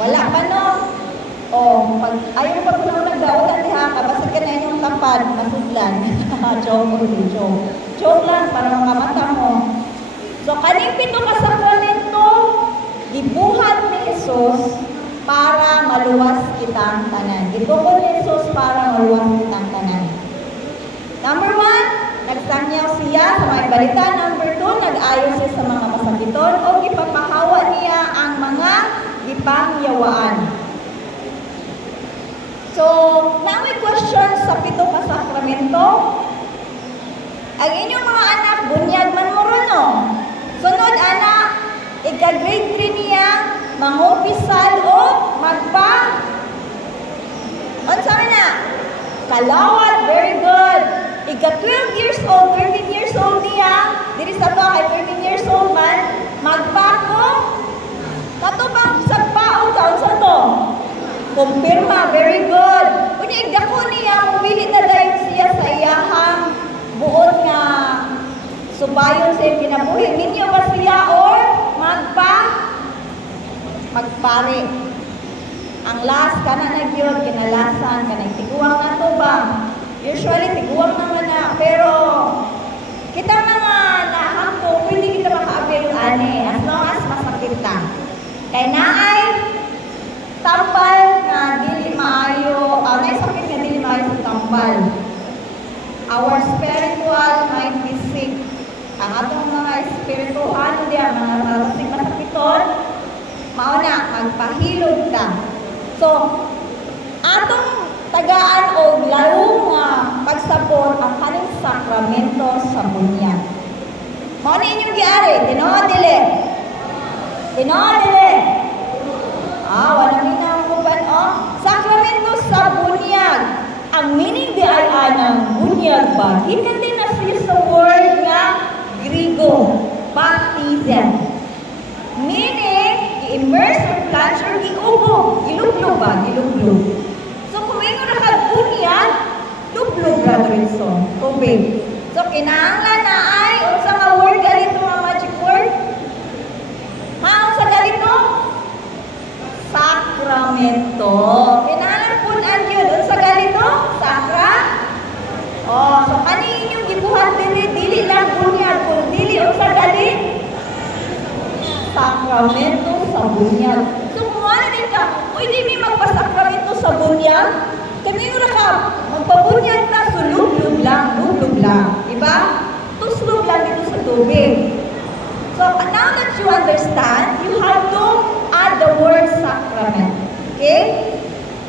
Wala pa no. O, pag ayaw pagpuno nagdaotan diha, kabasag ka na inyong tapad, masudlan. Joke lang, para makamata mo. So, kaning pito ka sakramento, gibuhat ni Jesus para maluwas kitang tanan. Gibuhat ni Jesus para maluwas kitang tanan. Number 1, nagsangyaw siya sa mga balita. Number 2, nag-ayos siya sa mga masakiton o ipapahawa niya ang mga ipangyawaan. So, now may question sa pito ka sakramento. Ang inyong mga anak, bunyag man mo ron, no? Sunod, anak, ika-grade 3 niya, mangupisal o magpa... Unsa na? Kalawat, very good. Ika-12 years old, 13 years old niya, diri sa to, ay 13 years old man, magpako. Tato bang sagpaon sa unsa to? Kumpirma, very good. Kung igdako niya, mubili na dahil siya sa iyahang buot nga subayon sa kinabuhi. Ninyo ba siya or magpare? Ang last, kana na yun, kinalasan, kanang tiguang na to ba? Usually, tiguang naman na. Pero, kita mga nahangko, pwede kita maka-avail ani, as long as masakit ka. Kaya naay, tambal na dili maayo, may sakit na dili maayo sa tambal. Our spiritual might be sick. Ang atong mga spiritual diya, mga narasing masakiton, mauna, magpahilod ka. So, atong tagaan o larong nga pagsabot ang kaning sakramento sa bunyag. Mauna inyong giari, tinoodili. Wala minang kuban, sakramento sa bunyag. Ang meaning di ay anang bunyag ba? Gikan din na siya sa word nga Griego, baptism. Meaning, i-immerse or plunge or giubo. Gilublog ba? Gilublog. So, kung ino na ka-bunyag, lublog ra rin so. Tubig. So, kinahanglan na ay, unsa nga word galito mga magic word? Unsa galito? Sakramento. Kinahanglan po ang yun. Unsa galito? Sakra? So, kanin yung gibuhat dili lang bunyag. Kung dili, unsa galit? Sakramento sa bunyag. So, kung ano din ka, pwede may magpasakramento sa bunyag, kanino na ka, magpabunyag na, so lublog lang. Diba? Tuslog lang dito sa tubig. So, now that you understand, you have to add the word sacrament. Okay?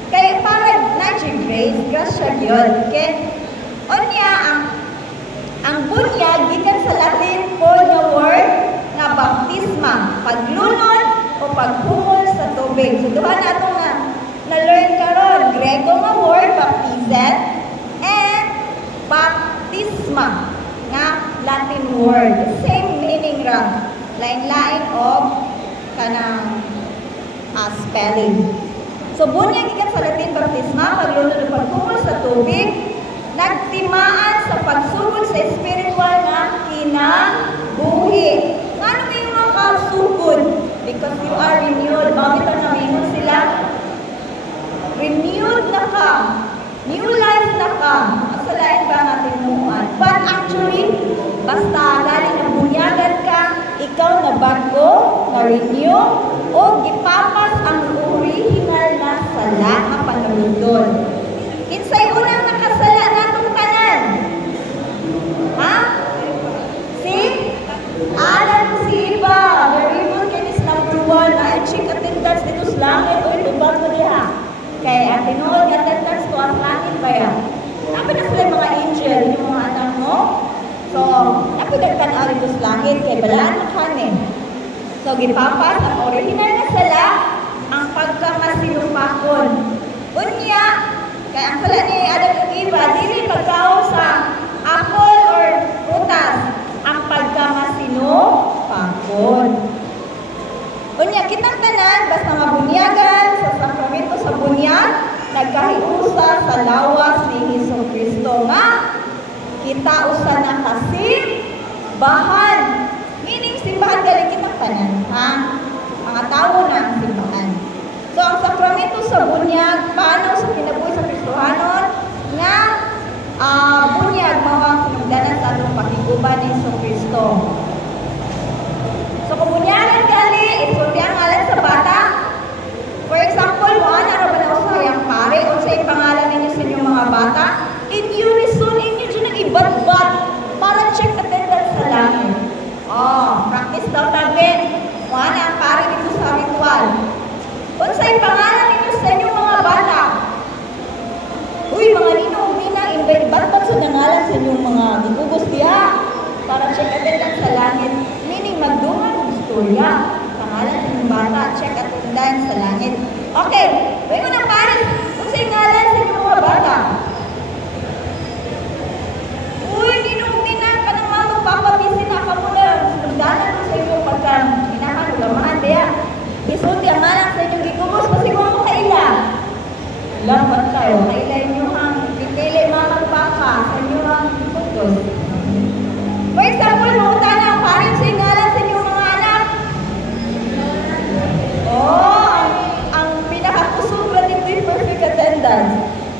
Kaya para magic grace, grasya yun. Okay? Onya, ang bunyag, gikan sa Latin po na word na baptisma, paglunod o paghumol sa tubig. So, duha na ito na-learn karon, Grego nga word, baptism, and baptisma, nga Latin word. Same meaning ra. Lain-lain of kanang spelling. So, bunyag gikan sa Latin, baptisma, paglunod o paghumol sa tubig, nagtimaan sa pagsugod sa spiritual na kinabuhi. Ano may mga kasugod? Because you are renewed. Bakit ang namingon sila? Renewed na ka. New life na ka. Masalain ba natin muan? But actually, basta galing na bunyagan ka, ikaw na bago, na renew, o gipapas ang original na sala na panulundon. Kinsay unang nakasala natong tanan? Ha? Si Alan Siba. Very good. Kinis number 1. Na-check attendance dito sa langit. Uy, tubang mo diha. Kaya tinuod attendance ko ang langit ba yan? Napin na sila mga angel, yung mga anak mo. So, napidagtan ang dito sa langit. Kaya balaan mo kanin. So, gipapas ang original na sala ang pagkamasinupakon. Unya, kaya ang sala ni Adam yung iba, dili pagkaon sa apple or prutas, ang pagkamasinupakon. Unya, kitang tanan, basta mabunyagan sa sakramento sa bunyag, nagkahiusa sa lawas ni Jesucristo nga, kita usa na kasimbahan. Meaning, simbahan galing kitang tanan, ha? Mga tao na ang simbahan. So, ang sakramento sa bunyag, paano sa kinabuhi sa Kristohanon, nga bunyag, mawang sinugdanan sa atong pakiguban ni Kristo. So, kung bunyagan gali, isulti ang ngalan sa bata. For example, mga naraban ako sa hayang pare, o sa ipangalan ninyo sa inyong mga bata, in unison, inyo dyan ang ibat-bat para check attendance sa langit. Practice daw natin. Mga na ang pare dito sa ritual. Kung sa ipangalan ninyo sa inyong mga bata, uy, mga ninong, ninang, ibat-bat sa nangalan sa inyong mga gugugos diha para check attendance sa langit. Meaning, magdungan ng istorya. Pangalan sa inyong bata, check attendance sa langit. Okay, may unang pare, kung sa ngalan sa inyong mga bata, uy, ninong, ninang, kanang mga magpapabisin na ka muna. Sundanan ko sa inyong pagkang inakanulamaan diya. Isulti ang ngalan sa inyong gigugos, kasi mo kaila. Lamat tayo, kaila inyong ang pipili mga magpapa sa inyong ang gigugos. For example, maunta na ang parin sa ngalan sa inyong mga anak. Ang pinakakusog na dito yung perfect attendance.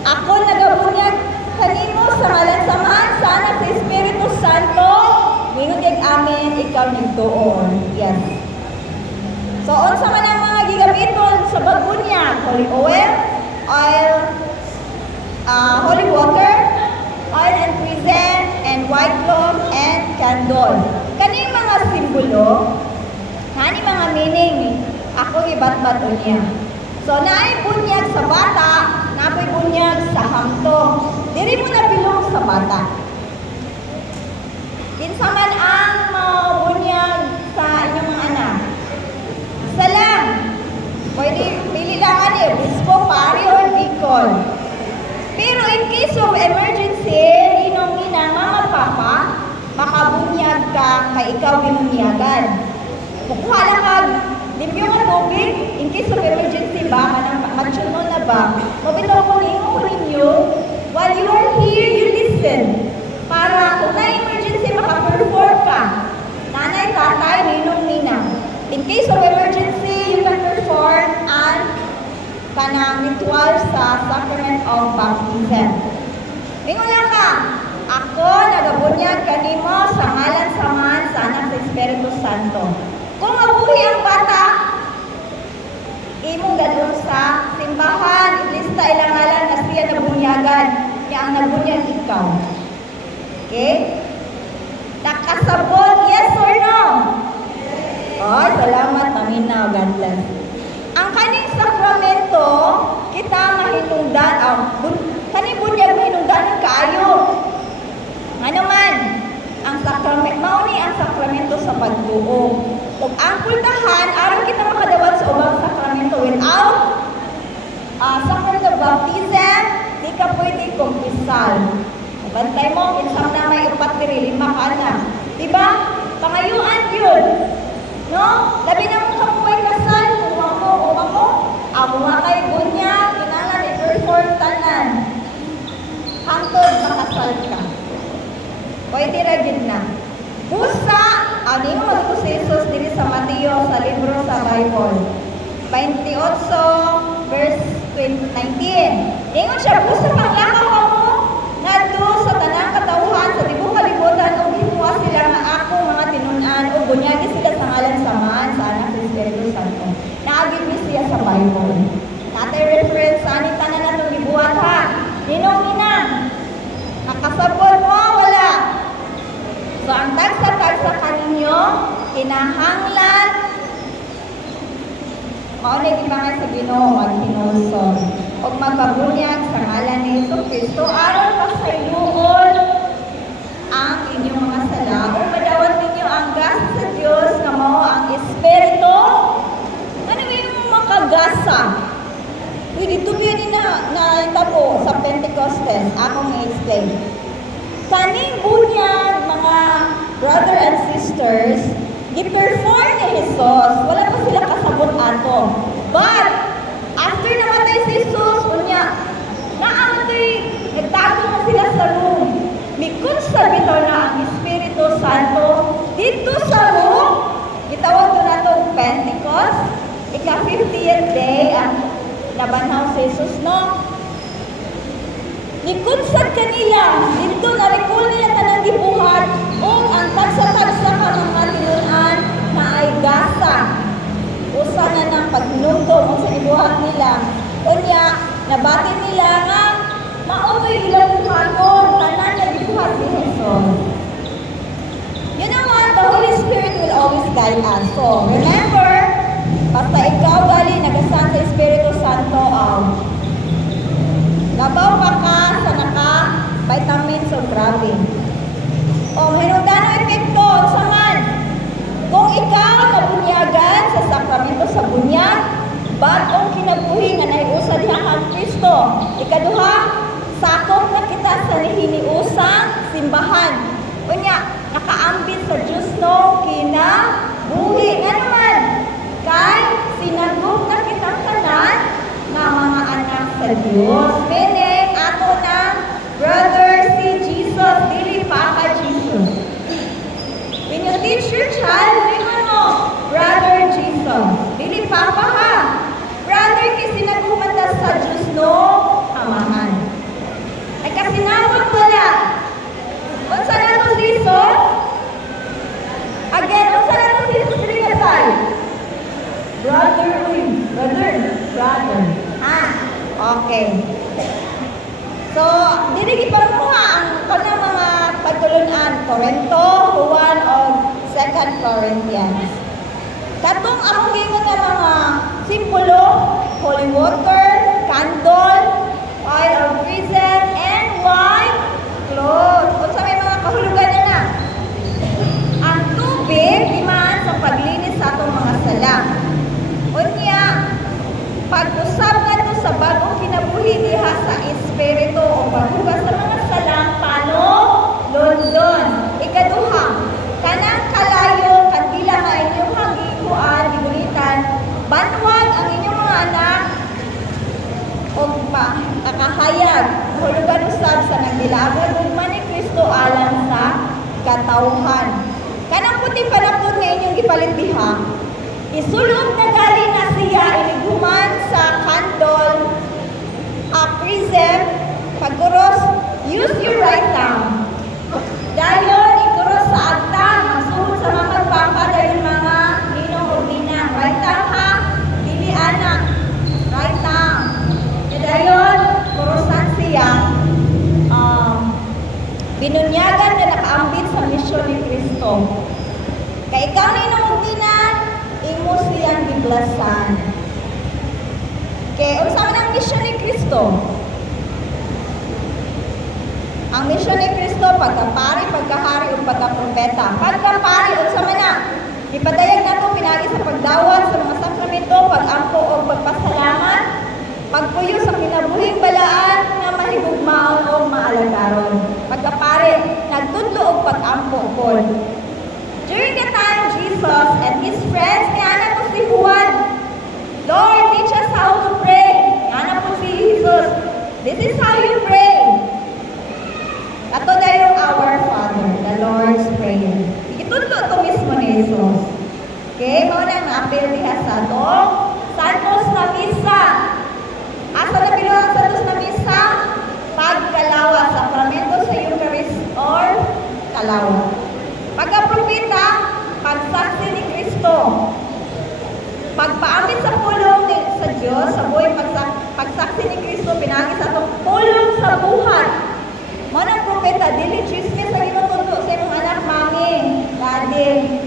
Ako nagabunyag kanino sa ngalan samahan sa anak sa Espiritu Santo. Minugig amin, ikaw nagtuon. Yes. So, unsa man ang mga gigamiton sa bagbunyag? Holy oil, holy water, oil and present, and white cloth, and candle. Kaning mga simbolo, kani mga meaning, ako ibat-bat niya. So, naay bunyag sa bata, naay bunyag sa hamto. Diri mo na bilong sa bata. Kinsa man ang bunyag sa inyong mga anak. Salam. Pwede pili lang ani, bispo, pari, or deacon. Pero in case of emergency, ninong ninang mga papa, makabunyag ka kay ikaw binunyagan. Kukuha lang ka, limpyo nga tubig, in case of emergency ba, matsuno na ba, mabitaw ko ninyo, while you are here, you listen. Para kung na-emergency, makaperform ka. Nanay, tatay, ninong, ninang. In case of emergency, you can perform ang kanang ritual sa sacrament of baptism. Mingon lang ka, ako nagabunyag kanimo sa ngalan samahan sa anak sa Espiritu Santo. Kung mabuhi ang bata, imong gadon sa simbahan, ilista ilang ngalan na siya nabunyagan, niya ang nabunyag ikaw. Okay? Nakasabot, yes or no? Salamat, paminaw, God bless. Ang kaning sakramento, kita mahinungdan, kaning bunyag mahinungdan ng kaayo. Ano man, ang sakramento, mauni ang sakramento sa pagtuo. Kung ang kultahan, araw kita makadawat sa ubang sakramento without sacrament of baptism, di ka pwede kumpisal. Bantay mo, kinsam na may upat diri, 5 ka na. Diba? Pangayuan yun. No? Labi na mo kamuhay kasal, umang mo, mga kay bunya, kinangan, i-perform tanan. Hangtod, makasal ka. Pwede rin na. Busa, ano yung magpo si Jesus diri sa Mateo, sa libro sa Bible. 28, verse 19. Ingon siya, busa paglakaw mo, ngadto sa tanang katawhan sa tibok kalibutan ug himuha sila nga ako mga tinun-an ug bunyagi sila sa ngalan samahan sa anak sa Espiritu Santo. Naagid ni siya sa Bible. Natay reference sa aning tanan natong gibuhat ha. Ninong ninang, nakasabot mo wala. So ang tagsa-tagsa kaninyo kinahanglan mao ni gibangan sa Ginoo maghinulsol og magpabunyag sa ngalan ni Jesucristo aron pasayloon ang inyong mga sala ug madawat ninyo ang gasa sa Dios nga mao ang Espiritu. Ano yung makagasa? Pwede ito yun na tabo sa Pentecostes. Akong i-explain. Kaning bunyag, mga brother and sisters, gi-perform ni Jesus. Wala pa sila kasabot ato. But, after namatay si Jesus, naamatay, nagtago na sila sa room. Mikonsal bitaw na ang Espiritu Santo dito sa room. Gitawag doon na ito Pentecost. ika-50th day ang nabanhaw si Jesus, no? Nikunsad kanila, dito narikul nila tanang gibuhat o ang tagsa-tagsa ka mga tinunan na ay gasa. Usa na ng pagnumdum o sa ibuhat nila. Unya, nabati nila nga mautoy ilang buhaton, tanan na gibuhat ni Jesus. You know what? The Holy Spirit will always guide us. So, remember, basta ikaw gali nagasan sa Espiritu Santo, labaw pa ka sa naka-vitamins o grabe. O, hinundan ang epekto, saman. Kung ikaw nabunyagan sa sakramento sa bunyag, bagong kinabuhi nga naiusa diha kang Kristo. Ikaduha, sakop na kita sa hiniusang simbahan. Unya, nakaambit sa Diyos no kinabuhi. Nga naman, kay sinagop na kitang tanan na mga anak sa Diyos. Meaning, ato ng brother si Jesus, dili pa ka Jesus. When you teach your child, ringan mo, brother Jesus, dili pa ha. Brother, kay sinagupan ta sa Diyos no amahan. Ay kasinawag wala. Unsa na to Jesus? Again, unsa na to Jesus dili kasal? Brother. Okay. So, dili gipamuha ang kanang mga pagtulunan, Corinto, 1 o 2 Corinthians. Katong akong gingon nga mga simbolo, holy water, candle, oil of reason, and white cloth. Kung sa may mga kahulugan na. Ang tubig, dimaan sa paglinis sa atong mga sala. Unya, pag-usap nga to sa bagong kinabuhi diha sa Espiritu o paghugas sa mga salang pano, London. Ikaduha, kanang kalayo, kandila nga inyong hangikuan, digulitan, banwag ang inyong mga anak o kakahayag, hulugan usab sa nagdilabot ugma ni Kristo alang sa katawhan. Kanang puting panapod nga inyong gipalit diha, isulog na gali na siya iniguman sa candle, prism, pagkuros, use your right thumb. Dayon, ikuros sa agtang, masuhod sa mga magpapa, dahil mga ninong o dinang. Right thumb ha, dili anak. Right thumb. Dayon, kurosan siya, binunyagan na nakaambit sa misyon ni Kristo. Kaya ikaw ninong o dinang, imo siyang giblasan. Kaya, unsa man ang misyon ni Kristo? Ang misyon ni Kristo, pagkapari, pagkahari, o pagkaprompeta. Pagkapari, unsa man na? Ipadayag na ito, pinagi sa pagdawat sa mga sakramento, pag-ampo o pagpasalamat, pagpuyo sa kinabuhing balaan na mahigugmaon o maalagaron. Pagkapari, nagtudlo o pag-ampo po. During the time, Jesus and his friends, niya po si Juan, Lord, teach us how to pray. Niya po si Jesus, this is how you pray. Ato dahil our Father, the Lord's Prayer. Ikitudlo ito mismo ni Jesus. Okay, mauna ang apel diha sa ito. Santos na Misa. Asa na bilo ang Santos na Misa? Pagkalawa, sakramento sa Eucharist or kalawa. Pagkapropeta, pagsaksi ni Kristo. Pagpaamit sa pulong sa Diyos, sa buhay pagsaksi ni Kristo, pinagi sa itong pulong sa buhat. Manang propeta, dili chismis sa ginutundo sa imong anak, mami, daddy.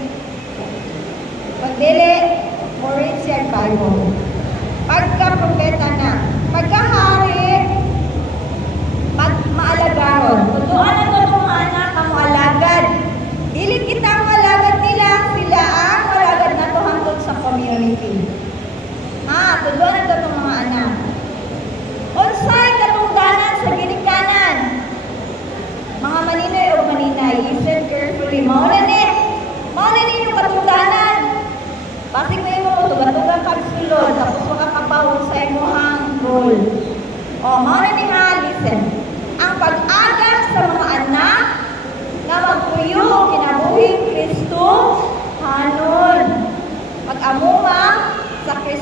Pag dili, Mauritian Bible. Pagka-propeta na. Pagka-hari, maalagaron. Tunduan na ito ng mga anak ang alagad. Dili kita ang alagad nila, sila ang alagad na ito hangtod sa community. Tunduan na ito ng mga anak. Unsay katungdanan sa ginikanan? Mga maninoy o maninoy.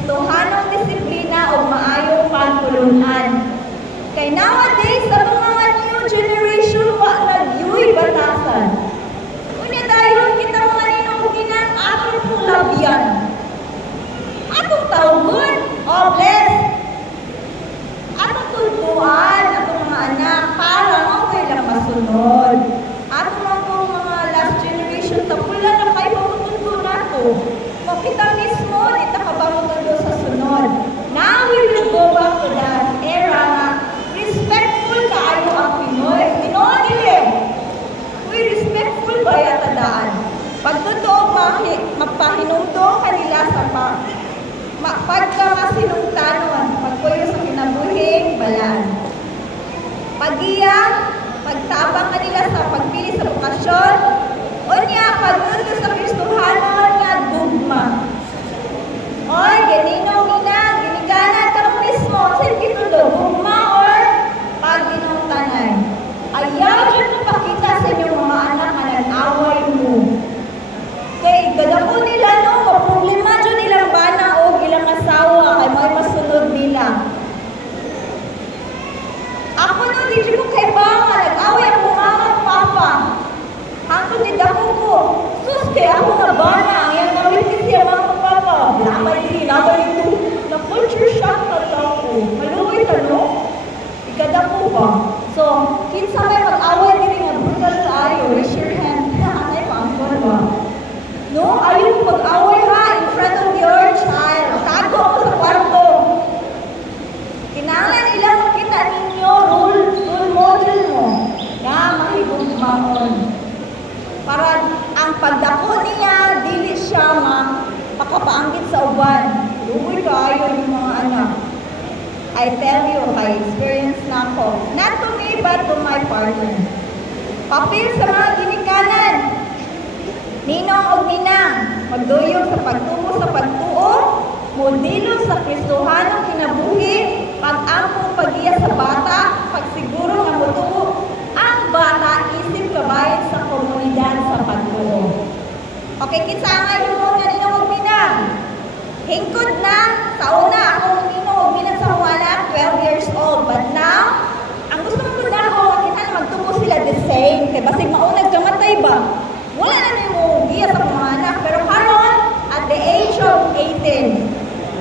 Kristohanong disiplina o maayong pagtulunan. Kay nowadays, sa mga new generation, wa nagyuy batasan. Unya dayon kita mga ninong ginang atong pulabyan. Atong tawgon, oh bless. Atong tuntuan, atong mga anak, para mo lang masunod. Atong mga last generation, tapula na kayo mamutundo na to. Makita mismo, dita ka ba mamutundo sa sunod. Now we will go back to that era na respectful kaayo ang Pinoy. Pinoy dili. Uy, respectful ba yata daan? Pagtotoo, magpahinumdong kanila sa pagkamasinungtanon, pagpuyo sa kinabuhing balan. Pagiya, pagtabang kanila sa pagpili sa bukasyon, unya, pagtuto sa Kristohanon nga gugma. Oy, ganinong ginang, ginikanan ka mismo, sige tuto, gugma or pagdinungtanan. Ayaw dyan mapakita sa inyong mga anak na nag-away mo. Kay gadako nila no, problema dyan nilang bana o ilang asawa, kay may masunod nila. Ako no, di dyan ko kay banga, nag-away ako mama at papa. Hangtod ni dako ko, sus kay ako nga bana, yan nawit siya mama at papa. Lamay ito, na culture shock na ako. Maluwit ano? Ikadako ba? So, kinsa may mag-away diri nga brutal tayo, raise your hand. Anay pa ang ba? No, ayaw mag-away ha in front of your child. Tago ako sa kwarto. Kinangan nila makita ninyo role model mo. Na mahigong maon. Para ang pagdako niya, dili siya makapaanggit sa uban. Lugoy kaayo yung mga anak. I tell you, by experience na ako. Not to me, but to my partner. Papil sa mga ginikanan. Ninong o ninang, magduyog sa pagtuo sa pagtuo, modelo sa Kristohanong kinabuhi, pag-ampong pagiya sa bata, pagsiguro nga mutuo, ang bata isip kabayan sa komunidad sa pagtuo. Okay, kinsa nga yung mga ninong o ninang? Hingkod na, sa una, ako ninong o ninang sa wala, 12 years old, but now, ang gusto mo na ako, kita na magtuo sila the same, kaya basig maunag kamatay ba? Wala na yung giya sa mga anak, pero karon at the age of 18.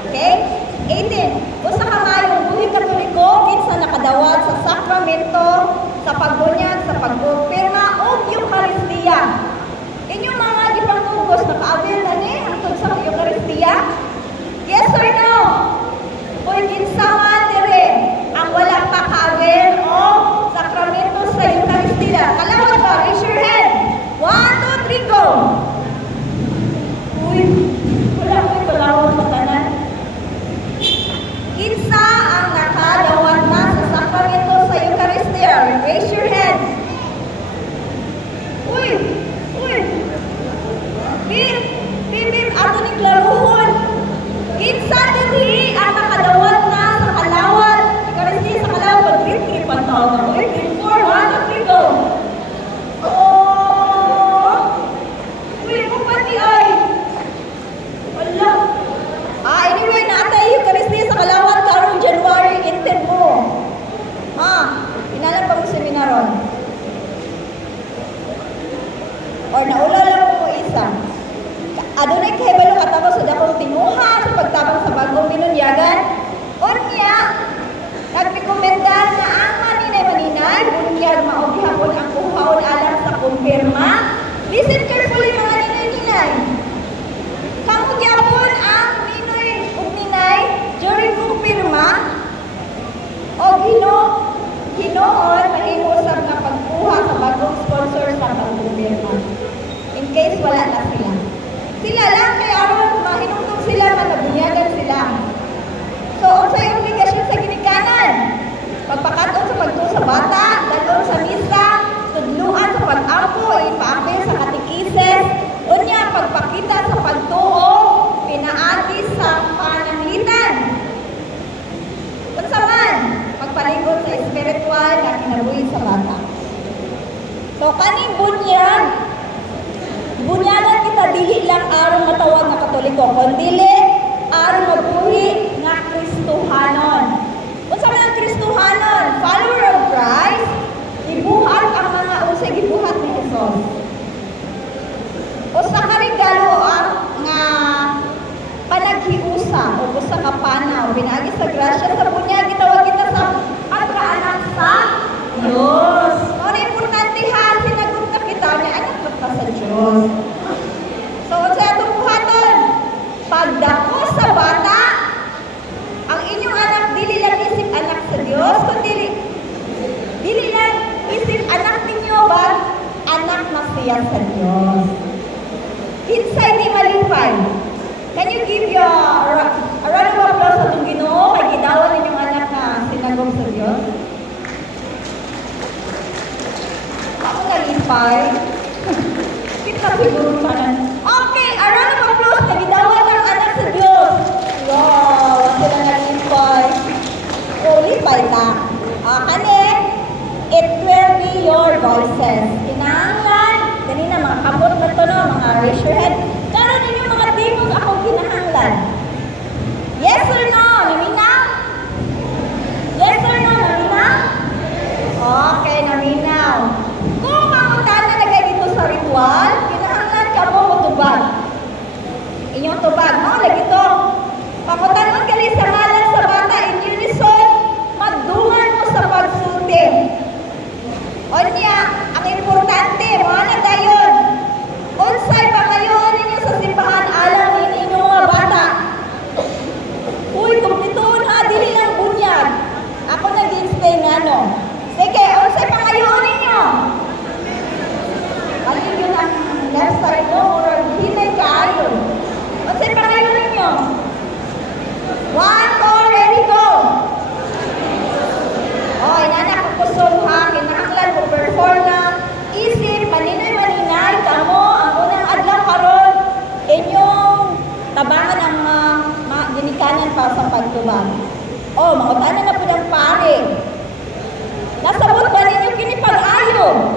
Okay? 18. Kung sa kamayong buhay katoliko, kinsa nakadawat sa sakramento, sa pagbunyag, sa pagpirma, o Eucharistia. Inyong mga gipangugos, naka-avail na ni hangtod sa Eucharistia? Yes or no? Kung kinsa man dire, ang wala pa ka-avail o sakramento sa Eucharistia. Kalawat ba? Raise your hand. 1, 2, 3, go! Uy, wala ko'y kalawang matanan. Kinsa ang nakadawat na sa sakramento sa Eucharistia? Raise your hand. Uy! Bim, ato ni klaruhon. Kinsa diri ang nakadawat na sa kalawat? Eucharistia sa kalawat. Pag-trip-trip ang tawag ako. 3, 4, 1, 2, 3, go! Anyway, naatay Eucharistia sa kalawat karong January, intend mo. Inalan pa mo seminaron. Or naulaw lang mo isa. Adunay kahibalo katamo sa dakong tinuha sa pagtabang sa bagong binunyagan. Or niya, nagrekomendar na ang maninay, bunyag maog hapon ang kuhaon alam sa kumpirma. Listen carefully mga ninay. Kamu gyapon ang ninoy ug ninay during kumpirma o Ginoon mahimo usab nga pagkuha sa bagong sponsor sa pagkumpirma. In case wala na sila. Sila lang kay aron mahinungtong sila nga nabunyagan sila. So unsay obligasyon sa ginikanan? Pagpakaton sa pagtuo sa bata, dalon sa misa, tudluan sa pag-ampo, ipaapil sa katekises, unya pagpakita sa pagtuo, pinaagi sa pananglitan. Unsa man, pagpalingkod sa espiritual na kinabuhi sa bata. So kaning bunyagan kita dili lang aron matawag nga Katoliko, kundi dili aron mabuhi Kristohanon. Unsa man ang Kristohanon? Follower of Christ, gibuhat ang mga unsay gibuhat ni Jesus. Usa ka regalo nga panaghiusa o usa ka panaw pinaagi sa grasya sa bunya gitawag kita sa pagkaanak sa Dios. Ano importante ha sinagot ka kita niya anak ka sa Dios. So sa atong buhaton, pagdako sa bata, ang inyong anak dili lang isip anak sa Dios, kundi dili lang isip anak ninyo ba anak na siya sa Dios. Inside di malipay. Can you give your a round of applause sa itong Ginoo kay gidawat ninyong anak na sinagom sa Diyos? Ako nalipay. Kita siguro pa na. Okay, a round of applause na gidawat ang anak sa Diyos. Wow, sila nalipay. Oh, lipay na. Kani, it will be your voices. Kinahanglan, ganina mga kamot na to no, mga raise your head. Karon ninyo mga tingog ako kinahanglan. Yes or no? Naminaw? Yes or no? Naminaw? Okay, naminaw. Kung mangutana na kayo dito sa ritual, kinahanglan ka mo mutubag. Inyong tubag, no? Lagi to. Pangutanon ka sa ngalan sa bata in unison, magdungan mo sa pagsulti. O niya, ang importante, mga na dayon, unsay pangayon ninyo sa simbahan alam ni inyong mga bata. Uy, kumplituon ha, dili lang bunyag. Ako nag-explain nga no. Sige, unsay pangayon ninyo? Alin yun ang left side mo, or hinay kaayo. Unsay pangayon ninyo? 1, 2, ready, go! Oy, nanak ko kusog ha, kinahanglan mo perform na isip, maninoy-maninay, kamo, ang unang adlaw karon inyong tabangan ang mga ginikanan pa sa pagtubag. Oh, mangutanan na po ng pare. Nasabot ba ninyo kini pag-ayo?